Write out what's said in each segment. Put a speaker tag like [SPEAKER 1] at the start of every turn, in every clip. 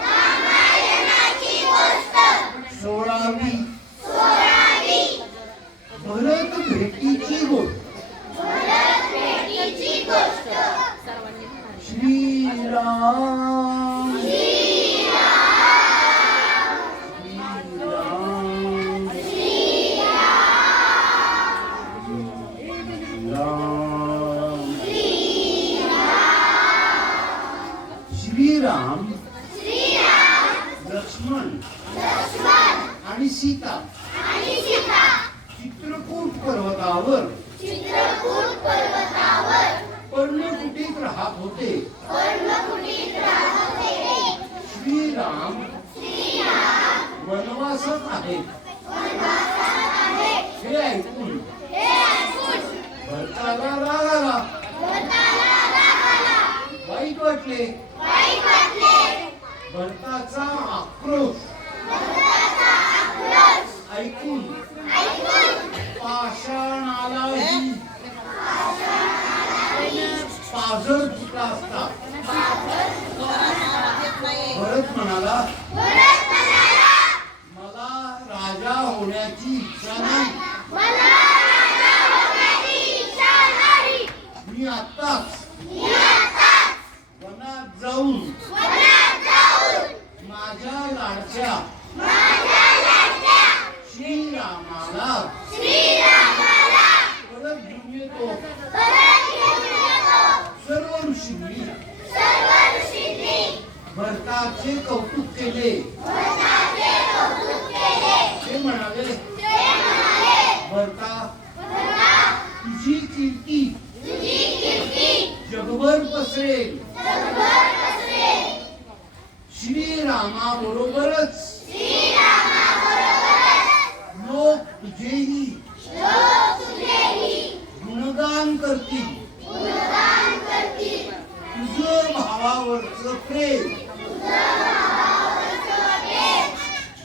[SPEAKER 1] रामायणाची गोष्ट. सोळावी. भरत भेटीची गोष्ट
[SPEAKER 2] सर्वांनी म्हणाले.
[SPEAKER 1] श्रीराम श्रीराम श्रीराम लक्ष्मण आणि सीता चित्रकूट पर्वतावर. पर्णकुटीत राहत होते. श्रीराम वनवासात आहेत हे ऐकून भरताला राग आला. वाईट वाटले. भरताचा आक्रोश. ऐकून पाझर फुटला असता भरत म्हणाला मला राजा होण्याची इच्छा नाही. मी आत्ताच वनात जाऊन माझ्या लाडच्या श्रीरामाला परत घेऊन येतो सर्व ऋषींनी भरताचे कौतुक केले. ते म्हणाले भरता तुझी कीर्ती जगभर पसरेल. श्रीरामाबरोबरच. लोक प्रेम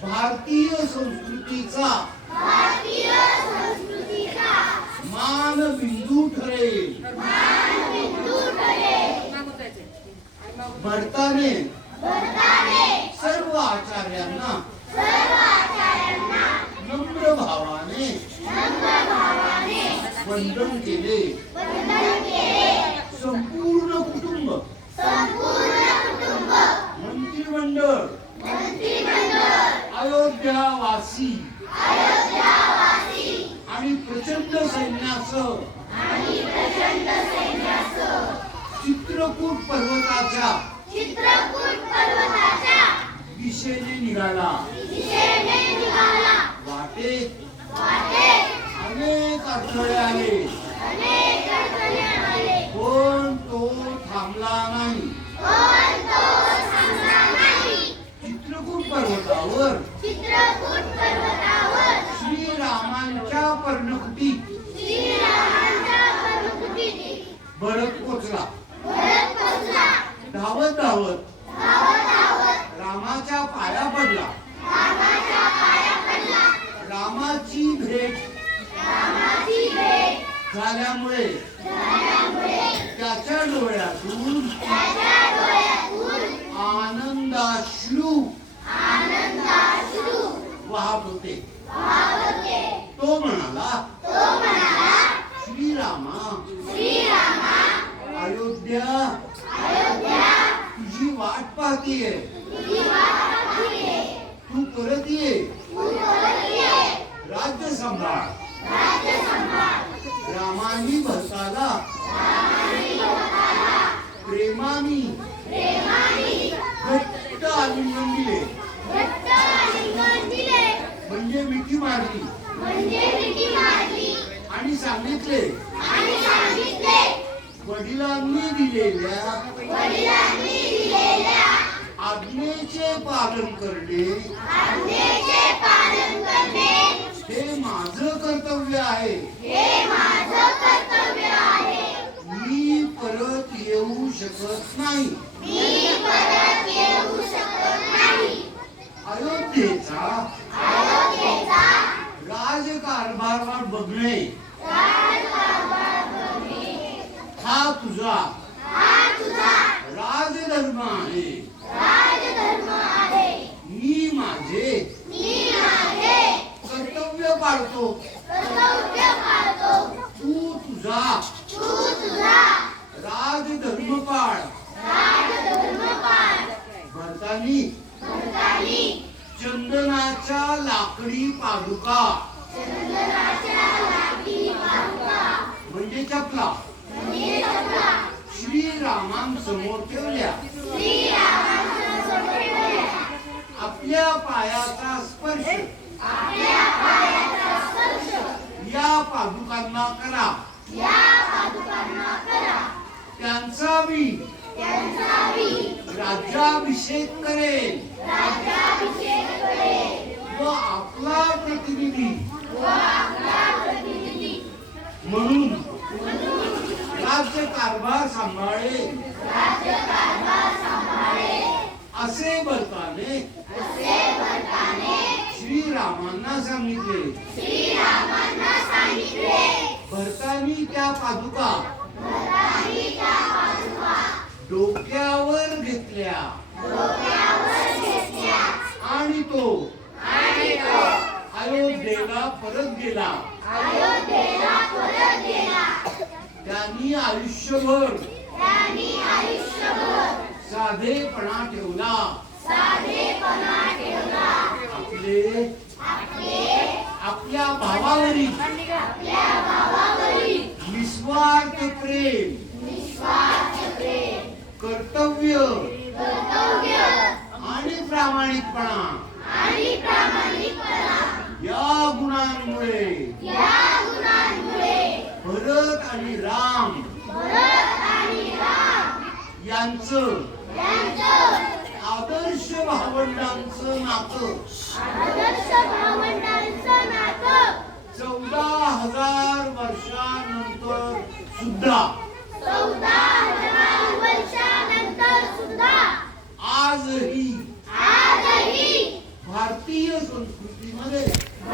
[SPEAKER 1] भारतीय संस्कृतीचा मान बिंदू ठरेल. भरताने सर्व आचार्यांना नम्र भावाने वंदन केले. संपूर्ण कुटुंब चित्रकूट पर्वताच्या दिशेने निघाला. वाटेत अनेक अडथळे आले. पण तो थांबला नाही चित्रकूट पर्वतावर
[SPEAKER 3] चित्रकूट पर्वतावर
[SPEAKER 1] श्रीरामांच्या पर्णकुटीत
[SPEAKER 3] श्रीरामांच्या पर्वतीत
[SPEAKER 1] भरत पोचला
[SPEAKER 3] भरत पोचला
[SPEAKER 1] धावत. रामाच्या पाया पडला. रामाची भेट झाल्यामुळे त्याच्या डोळ्यातून आनंदाश्रू वाहत होते. तो म्हणाला श्रीरामा पाहतीये तू परत ये. राज्य सांभाळ. रामानी भरताला.
[SPEAKER 3] रामाने
[SPEAKER 1] प्रेमानी.
[SPEAKER 3] प्रेमाने
[SPEAKER 1] घट्ट आलिंगन दिले.
[SPEAKER 3] दिले.
[SPEAKER 1] म्हणजे मिठी मारली. आणि सांगितले. वडिलांनी दिलेल्या
[SPEAKER 3] वडिलांनी दिलेल्या
[SPEAKER 1] आज्ञेचे पालन करणे.
[SPEAKER 3] आज्ञेचे पालन करणे.
[SPEAKER 1] हे माझं कर्तव्य आहे.
[SPEAKER 3] हे माझं कर्तव्य आहे.
[SPEAKER 1] मी परत येऊ शकत नाही.
[SPEAKER 3] मी परत येऊ शकत नाही.
[SPEAKER 1] अयोध्येचा
[SPEAKER 3] अयोध्येचा
[SPEAKER 1] राजकारभार बघणे.
[SPEAKER 3] राजकारभार बघणे.
[SPEAKER 1] हा तुझा
[SPEAKER 3] हा तुझा
[SPEAKER 1] राजधर्म आहे
[SPEAKER 3] राजधर्म आहे
[SPEAKER 1] मी माझे
[SPEAKER 3] मी माझे
[SPEAKER 1] कर्तव्य पाळतो
[SPEAKER 3] कर्तव्य पाळतो
[SPEAKER 1] तू तुझा
[SPEAKER 3] तू तुझा
[SPEAKER 1] राजधर्म पाळ
[SPEAKER 3] राजधर्म पाळ
[SPEAKER 1] भरतानी चंदनाच्या लाकडी पादुका. म्हणजे चपला.
[SPEAKER 3] चपला
[SPEAKER 1] श्रीरामांसमोर ठेवल्या.
[SPEAKER 3] श्रीरामांच्या समोर ठेवल्या.
[SPEAKER 1] आपल्या पायाचा स्पर्श.
[SPEAKER 3] आपल्या पायाचा स्पर्श
[SPEAKER 1] या पादुकांना करा.
[SPEAKER 3] या पादुकांना करा.
[SPEAKER 1] त्यांचा मी
[SPEAKER 3] त्यांचा मी
[SPEAKER 1] राज्याभिषेक करेल. व आपला प्रतिनिधी. म्हणून राज्य कारभार सांभाळेल.
[SPEAKER 3] राज्यकारभार सांभाळेल
[SPEAKER 1] असे बलताने
[SPEAKER 3] असे भरताने
[SPEAKER 1] श्रीरामांना सांगितले. भरतानी त्या पादुका डोक्यावर घेतल्या. आणि तो.
[SPEAKER 3] आणि तो
[SPEAKER 1] अयोध्येला परत गेला.
[SPEAKER 3] अयोध्येला परत गेला
[SPEAKER 1] त्यांनी आयुष्यभर
[SPEAKER 3] त्यांनी आयुष्यभर
[SPEAKER 1] साधेपणा ठेवला.
[SPEAKER 3] साधेपणा ठेवला
[SPEAKER 1] आपले
[SPEAKER 3] आपले
[SPEAKER 1] आपल्या भावावरील
[SPEAKER 3] आपल्या भावावरील
[SPEAKER 1] निस्वार्थ प्रेम
[SPEAKER 3] निस्वार्थ प्रेम
[SPEAKER 1] कर्तव्य
[SPEAKER 3] कर्तव्य
[SPEAKER 1] आणि प्रामाणिकपणा
[SPEAKER 3] आणि प्रामाणिकपणा
[SPEAKER 1] या गुणांमुळे
[SPEAKER 3] या गुणांमुळे
[SPEAKER 1] भरत आणि राम
[SPEAKER 3] भरत आणि राम
[SPEAKER 1] यांचं
[SPEAKER 3] यांचं
[SPEAKER 1] आदर्श भावंडांचं
[SPEAKER 3] आदर्श भावंडांचं नातं.
[SPEAKER 1] चौदा हजार वर्षानंतर सुद्धा